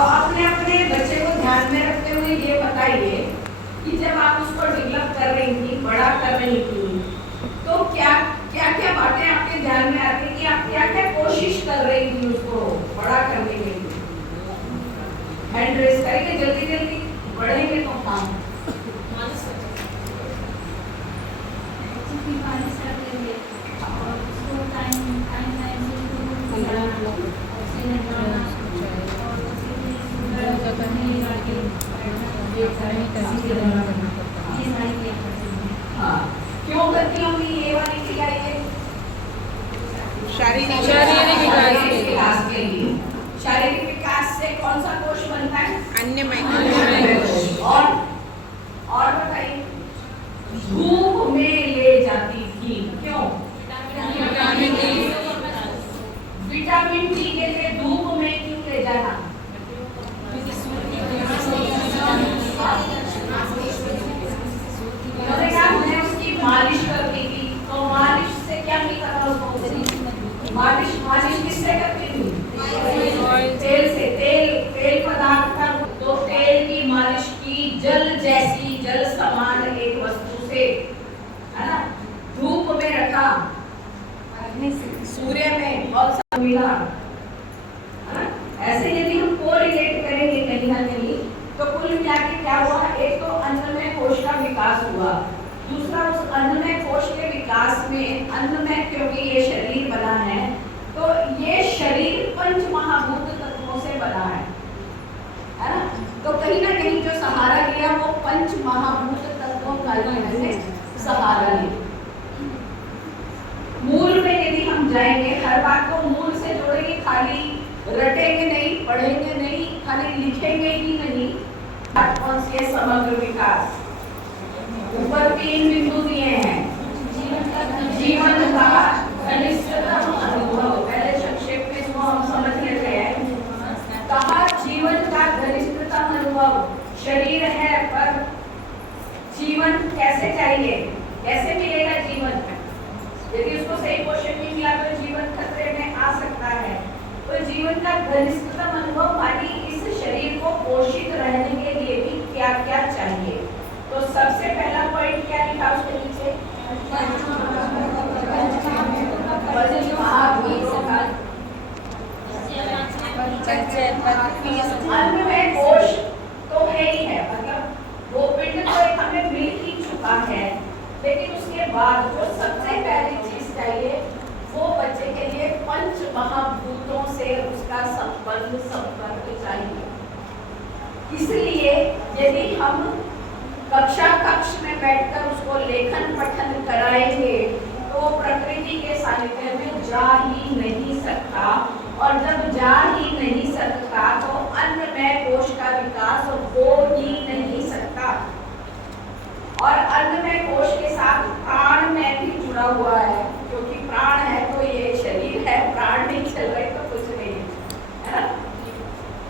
अपने अपने बच्चे को ध्यान में रखते हुए ये बताइए कि जब आप उसको डेवलप कर रही थी, बड़ा कर रही थी, तो क्या क्या क्या बातें आपके ध्यान में आती कि आप क्या क्या कोशिश कर रही थी उसको बड़ा करने के लिए? हैंड रेस करके जल्दी जल्दी बढ़ेंगे तो काम क्यों करती होंगी ये वाली क्रिया? ये शारीरिक विकास के लिए। शारीरिक विकास से कौन सा कोष बनता है? अन्नमय कोष। और बताइए, धूप में ले जाती थी, क्यों? विटामिन डी के लिए धूप में क्यों ले जाना? मैं उसकी मालिश करती थी, तो मालिश से क्या मिलता था उसको? मालिश किससे करती थी? तेल से। तेल पदार्थ था, तो तेल की मालिश की जल समान एक वस्तु से, है ना, धूप में रखा, सूर्य में बहुत सा मिला। ऐसे यदि हम कोरिलेट करेंगे कहीं ना कहीं, तो कुल मिला के क्या हुआ? एक तो अन्नमय कोश का विकास हुआ, दूसरा उस अन्नमय कोश के विकास में अन्नमय, क्योंकि ये शरीर बना है, तो ये शरीर पंच महाभूत तत्वों से बना है ना? तो कहीं ना कहीं जो सहारा लिया वो पंच महाभूत तत्वों का ने सहारा लिया। मूल में यदि हम जाएंगे, हर बात को मूल से जोड़ेंगे, खाली रटेंगे नहीं, पढ़ेंगे नहीं, खाली लिखेंगे ही नहीं। कौन सी है? समग्र विकास। ऊपर 3 बिंदु दिए हैं। जीवन का घनिष्ठतम अनुभव, पहले संक्षेप में इसको हम समझ लेते हैं। कहा जीवन का घनिष्ठतम अनुभव। शरीर है पर जीवन कैसे चाहिए? कैसे मिलेगा जीवन? यदि उसको सही पोषण नहीं मिला तो जीवन खतरे में आ सकता है। तो जीवन का घनिष्ठतम अनुभव वाली इस शरीर को पोषित रहने के लिए भी क्या क्या चाहिए? तो सबसे पहला पॉइंट क्या लिखा उसके नीचे? अन्नमय कोश तो है ही है, मतलब वो पिंड तो एक हमें मिल ही चुका है, लेकिन उसके बाद जो सबसे पहली चीज चाहिए वो बच्चे के लिए पंच महाभूतों से उसका संपर्क चाहिए। इसलिए यदि हम कक्ष में बैठकर उसको लेखन पठन कराएंगे तो प्रकृति के सानिध्य में जा ही नहीं सकता, और जब जा ही नहीं सकता तो अन्नमय कोश का विकास हो ही नहीं सकता। और अन्नमय कोश के साथ प्राण में भी जुड़ा हुआ है, क्योंकि प्राण है तो ये शरीर है, प्राण नहीं चल रहे तो कुछ नहीं है ना?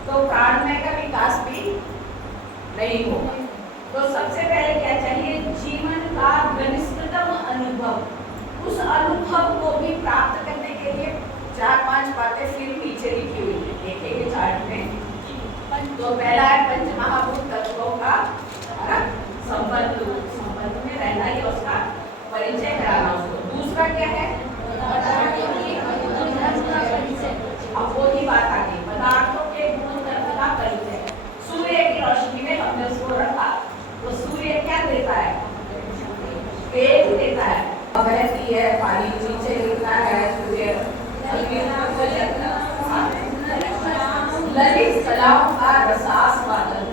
तो प्राणमय का विकास भी नहीं होगा। तो सबसे पहले क्या चाहिए? जीवन का घनिष्ठतम अनुभव। उस अनुभव को भी प्राप्त करने के लिए 4-5 बातें फिर नीचे लिखी हुई है, देखेंगे चार्ट में। तो पहला है पंच महाभूत तत्वों का संबंध में रहना, ही उसका परिचय कराना उसको। दूसरा क्या है? अब वो ही बात आ गई, पदार्थों के गुण तत्व का परिचय। सूर्य की रोशनी में हमने उसको रखा, तो सूर्य क्या देता है? तेज देता है, बहती है, पानी नीचे गिरता है, सूर्य ललित कलाओं का रसास्वादन।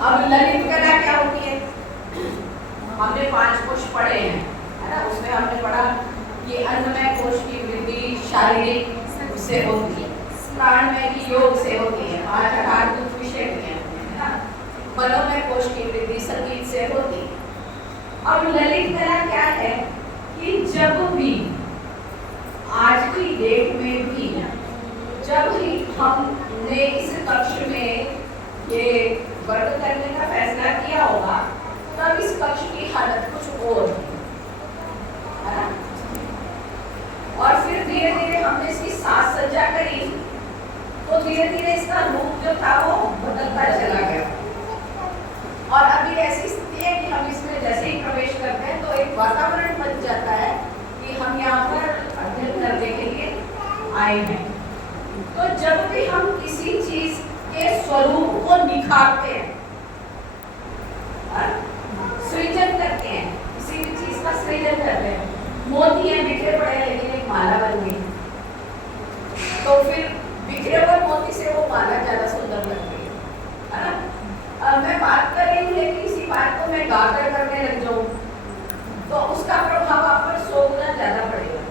अब ललित कला क्या होती है? हमने 5 कोश पढ़े हैं, है ना? उसमें हमने पढ़ा कि अन्नमय कोश की वृद्धि शारीरिक से होती है, प्राणमय की योग से होती है, 5 आधारभूत विषय दिए हैं ना? मनोमय कोश की वृद्धि संगीत से होती है। अब ललित कला क्या है कि जब भी आज की डेट में भी जब ही हमने इस कक्ष में ये वर्ग करने का फैसला किया होगा, तब इस कक्ष की हालत कुछ और है ना? और फिर धीरे धीरे हमने इसकी साज सज्जा करी, तो धीरे धीरे इसका रूप जो था वो बदलता चला गया। और अभी ऐसी स्थिति है कि हम इसमें जैसे ही प्रवेश करते हैं तो एक वातावरण बन जाता है कि हम यहाँ पर अध्ययन करने के लिए आए हैं। तो जब भी हम किसी चीज के स्वरूप को निखारते हैं, सृजन करते हैं, किसी भी चीज का सृजन करते हैं, मोती हैं बिखरे पड़े हैं लेकिन एक माला बन गई, तो फिर बिखरे हुए मोती से वो माला ज्यादा सुंदर लगती है ना। मैं बात कर रही हूँ लेकिन इसी बात को मैं गाकर करने लग जाऊँ तो उसका प्रभाव आप पर 100 गुना ज्यादा पड़ेगा।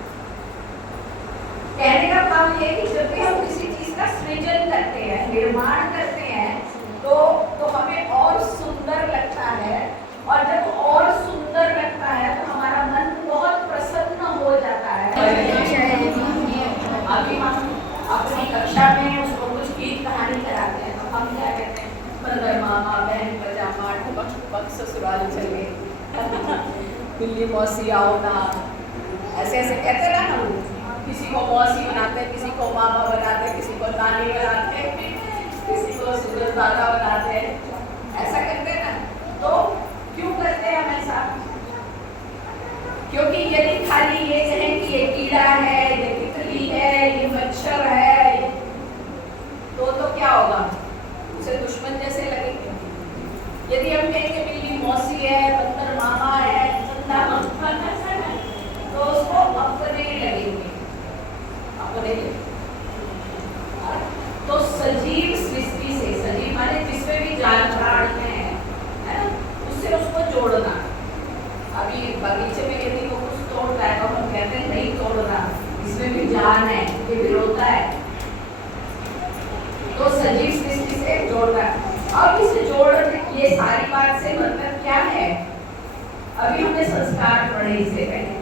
कहने का भाव ये कि जब भी हम किसी चीज का सृजन करते हैं, निर्माण करते हैं, तो हमें और सुंदर लगता है, और जब और सुंदर लगता है तो हमारा मन बहुत प्रसन्न हो जाता है। अभी हम अपनी कक्षा में उसको कुछ गीत कहानी कराते हैं तो हम क्या कहते हैं, बंदर मामा बहन पजामा ठुमक ठुमक ससुराल चले बिल्ली मौसी आओ ना, ऐसे ऐसे कहते ना हम। किसी को मौसी बनाते हैं, किसी को मामा बनाते हैं, किसी को नानी बनाते हैं, किसी को सूरज दादा बनाते हैं, ऐसा करते हैं ना। तो क्यों करते हैं हम ऐसा? क्योंकि यदि खाली ये कहें कि ये कीड़ा है, ये तितली है, ये मच्छर है, तो क्या होगा, उसे दुश्मन जैसे लगेंगे। यदि हम कहेंगे बिल्ली मौसी है, बंदर मामा है, चंदा मक्खन है, तो उसको अपने लगेंगे, अपने। तो सजीव सृष्टि से, सजीव माने जिसमें भी जान प्राण है ना, उससे उसको जोड़ना। अभी बगीचे में यदि वो कुछ तोड़ रहा है तो हम कहते हैं नहीं तोड़ रहा, इसमें भी जान है, ये विरोध है। तो सजीव सृष्टि से जोड़ना। अब इसे जोड़ने ये सारी बात से मतलब क्या है? अभी हमने संस्कार पढ़े इससे पहले,